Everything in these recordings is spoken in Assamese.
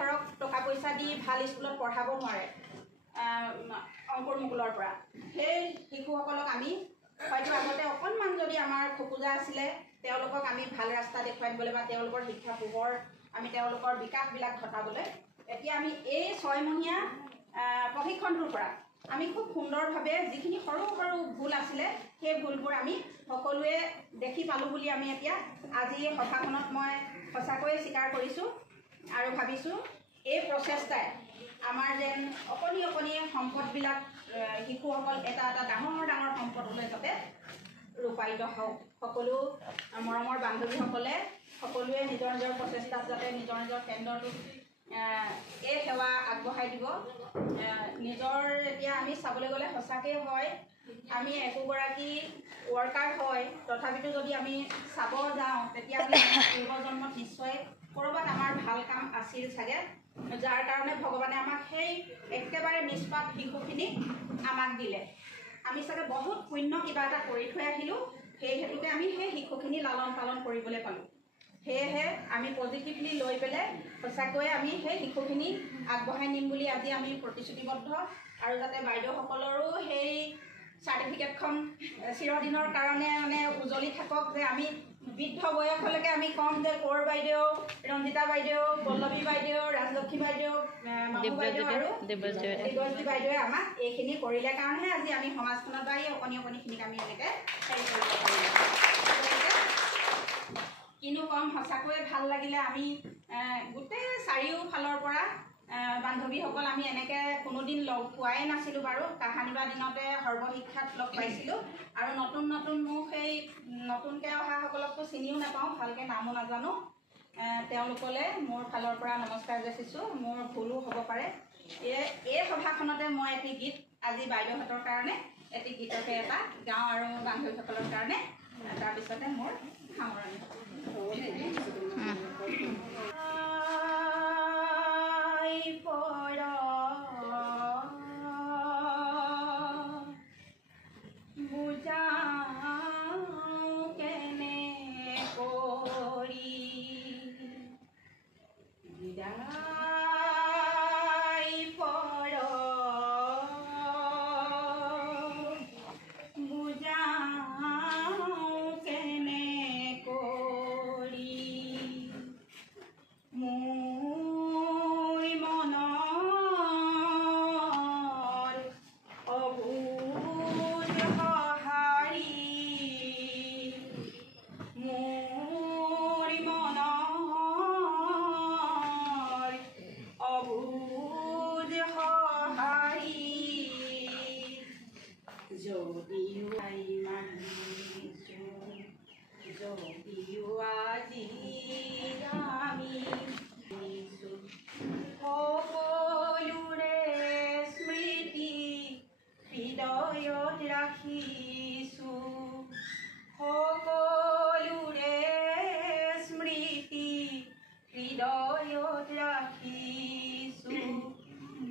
ধৰক টকা পইচা দি ভাল স্কুলত পঢ়াব নোৱাৰে অংকুৰ মুকুলৰ পৰা সেই শিশুসকলক আমি হয়তো আগতে অকণমান যদি আমাৰ খোকোজা আছিলে তেওঁলোকক আমি ভাল ৰাস্তা দেখুৱাই দিবলৈ বা তেওঁলোকৰ শিক্ষা পোহৰ আমি তেওঁলোকৰ বিকাশবিলাক ঘটাবলৈ এতিয়া আমি এই 6 মহীয়া প্ৰশিক্ষণটোৰ পৰা আমি খুব সুন্দৰভাৱে যিখিনি সৰু সৰু ভুল আছিলে সেই ভুলবোৰ আমি সকলোৱে দেখি পালোঁ বুলি আমি এতিয়া আজি সভাখনত মই সঁচাকৈয়ে স্বীকাৰ কৰিছোঁ আৰু ভাবিছোঁ এই প্ৰচেষ্টাই আমাৰ যেন অকণি অকণি সম্পদবিলাক শিশুসকল এটা এটা ডাঙৰ ডাঙৰ সম্পদলৈ যাতে ৰূপায়িত হওক সকলো মৰমৰ বান্ধৱীসকলে সকলোৱে নিজৰ নিজৰ প্ৰচেষ্টাত যাতে নিজৰ নিজৰ কেন্দ্ৰটোত এই সেৱা আগবঢ়াই দিব নিজৰ এতিয়া আমি চাবলৈ গ'লে সঁচাকৈ হয় আমি একোগৰাকী ৱৰ্কাৰ হয় তথাপিতো যদি আমি চাব যাওঁ তেতিয়াহ'লে পূৰ্বজন্মত নিশ্চয় ক'ৰবাত আমাৰ ভাল কাম আছিল চাগে যাৰ কাৰণে ভগৱানে আমাক সেই একেবাৰে নিষ্পাপ শিশুখিনিক আমাক দিলে আমি চাগে বহুত পুণ্য কিবা এটা কৰি থৈ আহিলোঁ সেই হেতুকে আমি সেই শিশুখিনি লালন পালন কৰিবলৈ পালোঁ সেয়েহে আমি পজিটিভলি লৈ পেলাই সঁচাকৈয়ে আমি সেই শিশুখিনি আগবঢ়াই নিম বুলি আজি আমি প্ৰতিশ্ৰুতিবদ্ধ আৰু যাতে বাইদেউসকলৰো সেই চাৰ্টিফিকেটখন চিৰদিনৰ কাৰণে মানে উজলি থাকক যে আমি বৃদ্ধ বয়সলৈকে আমি ক'ম যে কোঁৱৰ বাইদেউ ৰঞ্জিতা বাইদেউ পল্লৱী বাইদেউ ৰাজলক্ষ্মী বাইদেউ মামু বাইদেউ আৰু দিব্যজ্যোতি বাইদেৱে আমাক এইখিনি কৰিলে কাৰণেহে আজি আমি সমাজখনত বা এই অকণি অকণিখিনিক আমি এনেকৈ হেৰি কৰিব পাৰিম কিনো কম সঁচাকৈয়ে ভাল লাগিলে আমি গোটেই চাৰিওফালৰ পৰা বান্ধৱীসকল আমি এনেকৈ কোনোদিন লগ পোৱাই নাছিলোঁ বাৰু কাহানিবা দিনতে সৰ্বশিক্ষাত লগ পাইছিলোঁ আৰু নতুন নতুন মোক সেই নতুনকৈ অহাসকলকতো চিনিও নাপাওঁ ভালকৈ নামো নাজানো তেওঁলোকলৈ মোৰ ফালৰ পৰা নমস্কাৰ যাচিছোঁ মোৰ ভুলো হ'ব পাৰে এই সভাখনতে মই এটি গীত আজি বাইদেউহঁতৰ কাৰণে এটি গীতকে এটা গাওঁ আৰু বান্ধৱীসকলৰ কাৰণে তাৰপিছতে মোৰ সামৰণি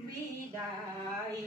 বিদায়